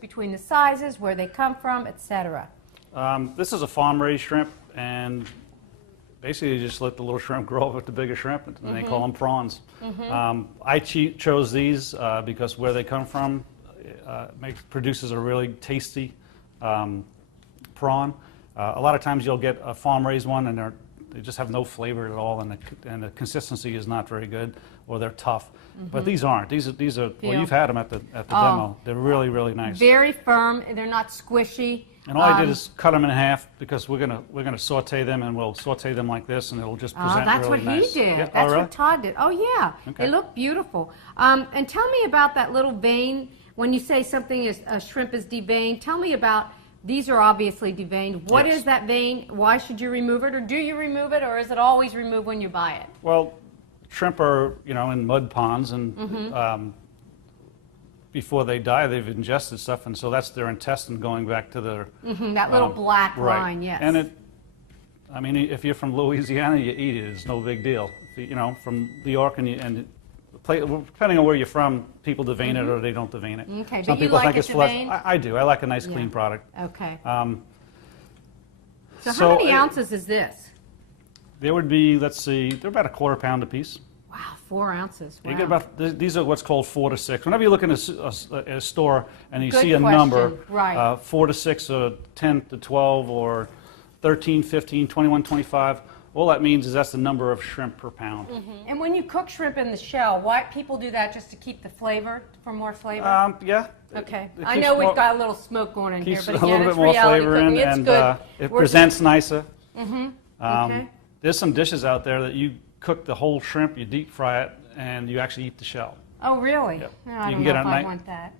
between the sizes, where they come from, etc.? This is a farm-raised shrimp, and basically you just let the little shrimp grow up with the bigger shrimp, and they call them prawns. I chose these because where they come from produces a really tasty prawn. A lot of times you'll get a farm-raised one, and they just have no flavor at all, and the consistency is not very good, or they're tough. But these aren't. These are. Well, you've had them at the demo. They're really, really nice. Very firm. They're not squishy. And all I did is cut them in half because we're gonna saute them, and we'll saute them like this, and it'll just present that's really nice. That's what he did. Yeah. That's really? what Todd did. Oh yeah, Okay. They look beautiful. And tell me about that little vein. When you say something is a shrimp is deveined, tell me about. These are obviously deveined. What is that vein? Why should you remove it, or do you remove it, or is it always removed when you buy it? Well, shrimp are in mud ponds, and before they die, they've ingested stuff, and so that's their intestine going back to their that little black line, yes. And I mean, if you're from Louisiana, you eat it. It's no big deal. If from New York depending on where you're from, people devein it or they don't devein it. Okay, Some but you people like think it it's flesh. deveined? I do. I like a nice, clean product. Okay. So how many ounces is this? There would be, let's see, they're about a quarter pound a piece. Wow, 4 ounces. Wow. You get about, these are what's called 4 to 6. Whenever you look in a store and you Good see a question. number, Right. 4 to 6 or 10 to 12 or 13, 15, 21, 25, all that means is that's the number of shrimp per pound. And when you cook shrimp in the shell, why people do that just to keep the flavor, for more flavor? Yeah. Okay. It I keeps know we've more- got a little smoke going in here, keeps but a again, little it's bit more reality flavor cooking. in, It's and good. it We're presents nicer. Okay. There's some dishes out there that you cook the whole shrimp, you deep fry it, and you actually eat the shell. Oh, really? Yep. Oh, I You don't can know get if a I nice- want that.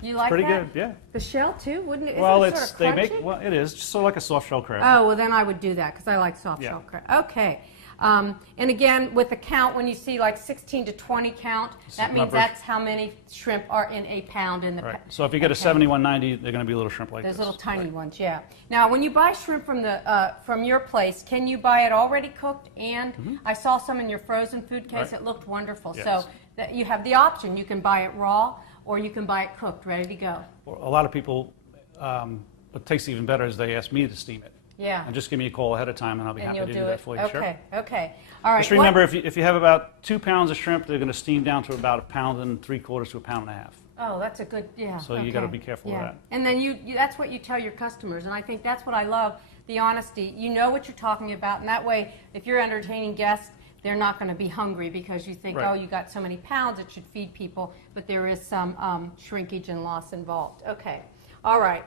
You It's like pretty that? good, yeah. The shell too, wouldn't it? Well, Isn't it sort of crunchy? well, it is just sort of like a soft shell crab. Oh, well then I would do that because I like soft shell crab. Okay. And again, with the count, when you see like 16 to 20 count, that means that's how many shrimp are in a pound in the Right. So if you get a 7190, they're going to be little shrimp like Those this. little tiny ones, yeah. Now, when you buy shrimp from your place, can you buy it already cooked? And I saw some in your frozen food case. It looked wonderful. Yes. So that you have the option. You can buy it raw, or you can buy it cooked, ready to go. Well, a lot of people, what tastes even better is they ask me to steam it. Yeah. And just give me a call ahead of time, and I'll be happy to do that for you. Okay, Sure. okay. All right. Just remember, if you have about 2 pounds of shrimp, they're going to steam down to about 1.75 pounds to 1.5 pounds. Oh, that's a good, yeah. So you got to be careful with that. And then you that's what you tell your customers, and I think that's what I love, the honesty. You know what you're talking about, and that way, if you're entertaining guests, they're not going to be hungry because you think, oh, you got so many pounds, it should feed people, but there is some shrinkage and loss involved. Okay. All right.